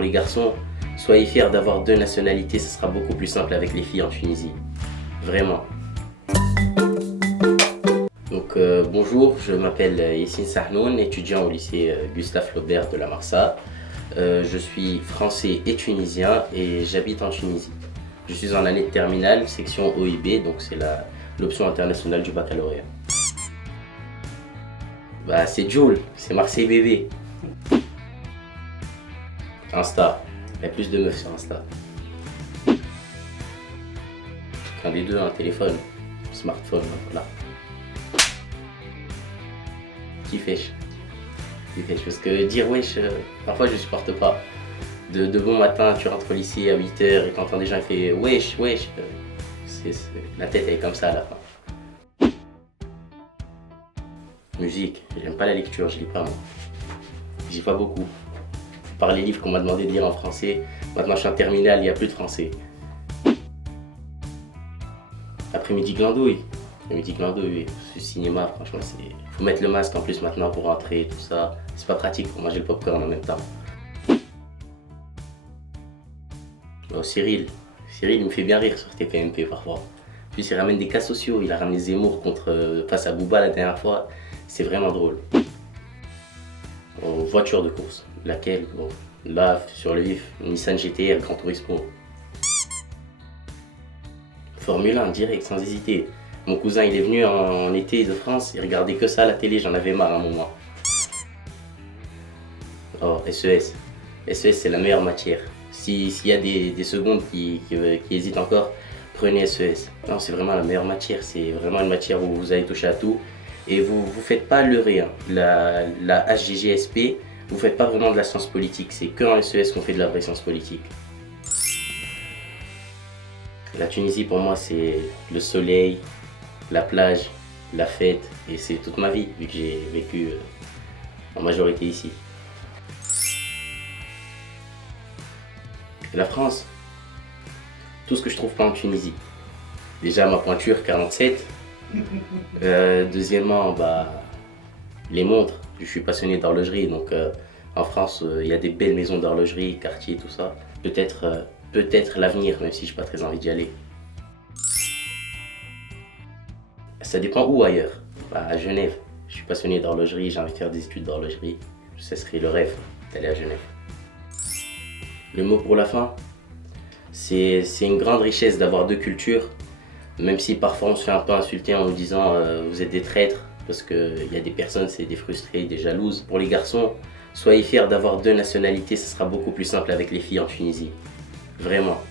pour les garçons, soyez fiers d'avoir deux nationalités, ce sera beaucoup plus simple avec les filles en Tunisie. Vraiment. Donc bonjour, je m'appelle Yassine Sahnoun, étudiant au lycée Gustave Flaubert de la Marsa. Je suis français et tunisien et j'habite en Tunisie. Je suis en année de terminale, section OIB, donc c'est l'option internationale du baccalauréat. Bah, c'est Joule, c'est Marseille bébé. Insta, il y a plus de meufs sur Insta. Qu'un des deux a un téléphone, un smartphone, voilà. Qui fêche, parce que dire wesh, parfois je supporte pas. De bon matin, tu rentres au lycée à 8h et t'entends des gens qui font wesh, wesh. La tête elle est comme ça à la fin. Musique, j'aime pas la lecture, je lis pas moi. Je lis pas beaucoup. Par les livres qu'on m'a demandé de lire en français, maintenant je suis en terminale, il n'y a plus de français. Après-midi glandouille. Après-midi glandouille, ce cinéma, franchement, faut mettre le masque en plus maintenant pour rentrer, tout ça. C'est pas pratique pour manger le popcorn en même temps. Oh, Cyril, il me fait bien rire sur TPMP parfois. Puis il ramène des cas sociaux, il a ramené Zemmour face à Booba la dernière fois. C'est vraiment drôle. Oh, voiture de course, laquelle? Bon, là, sur le vif, Nissan GT-R Gran Turismo. Formule 1, direct, sans hésiter. Mon cousin, il est venu en été de France, il regardait que ça à la télé, j'en avais marre à un moment. Oh, SES. SES, c'est la meilleure matière. S'il y a des secondes qui hésitent encore, prenez SES. Non, c'est vraiment la meilleure matière. C'est vraiment une matière où vous allez toucher à tout. Et vous ne faites pas leurrer. Hein. La HGGSP, vous ne faites pas vraiment de la science politique. C'est que en SES qu'on fait de la vraie science politique. La Tunisie, pour moi, c'est le soleil, la plage, la fête. Et c'est toute ma vie, vu que j'ai vécu en majorité ici. Et la France, tout ce que je trouve pas en Tunisie. Déjà ma pointure 47. Deuxièmement, les montres. Je suis passionné d'horlogerie, donc en France, il y a des belles maisons d'horlogerie, quartiers, tout ça. Peut-être l'avenir, même si j'ai pas très envie d'y aller. Ça dépend où ailleurs. À Genève. Je suis passionné d'horlogerie, j'ai envie de faire des études d'horlogerie. Ce serait le rêve d'aller à Genève. Le mot pour la fin, c'est une grande richesse d'avoir deux cultures, même si parfois on se fait un peu insulter en nous disant vous êtes des traîtres, parce qu'il y a des personnes, c'est des frustrées, des jalouses. Pour les garçons, soyez fiers d'avoir deux nationalités, ce sera beaucoup plus simple avec les filles en Tunisie. Vraiment.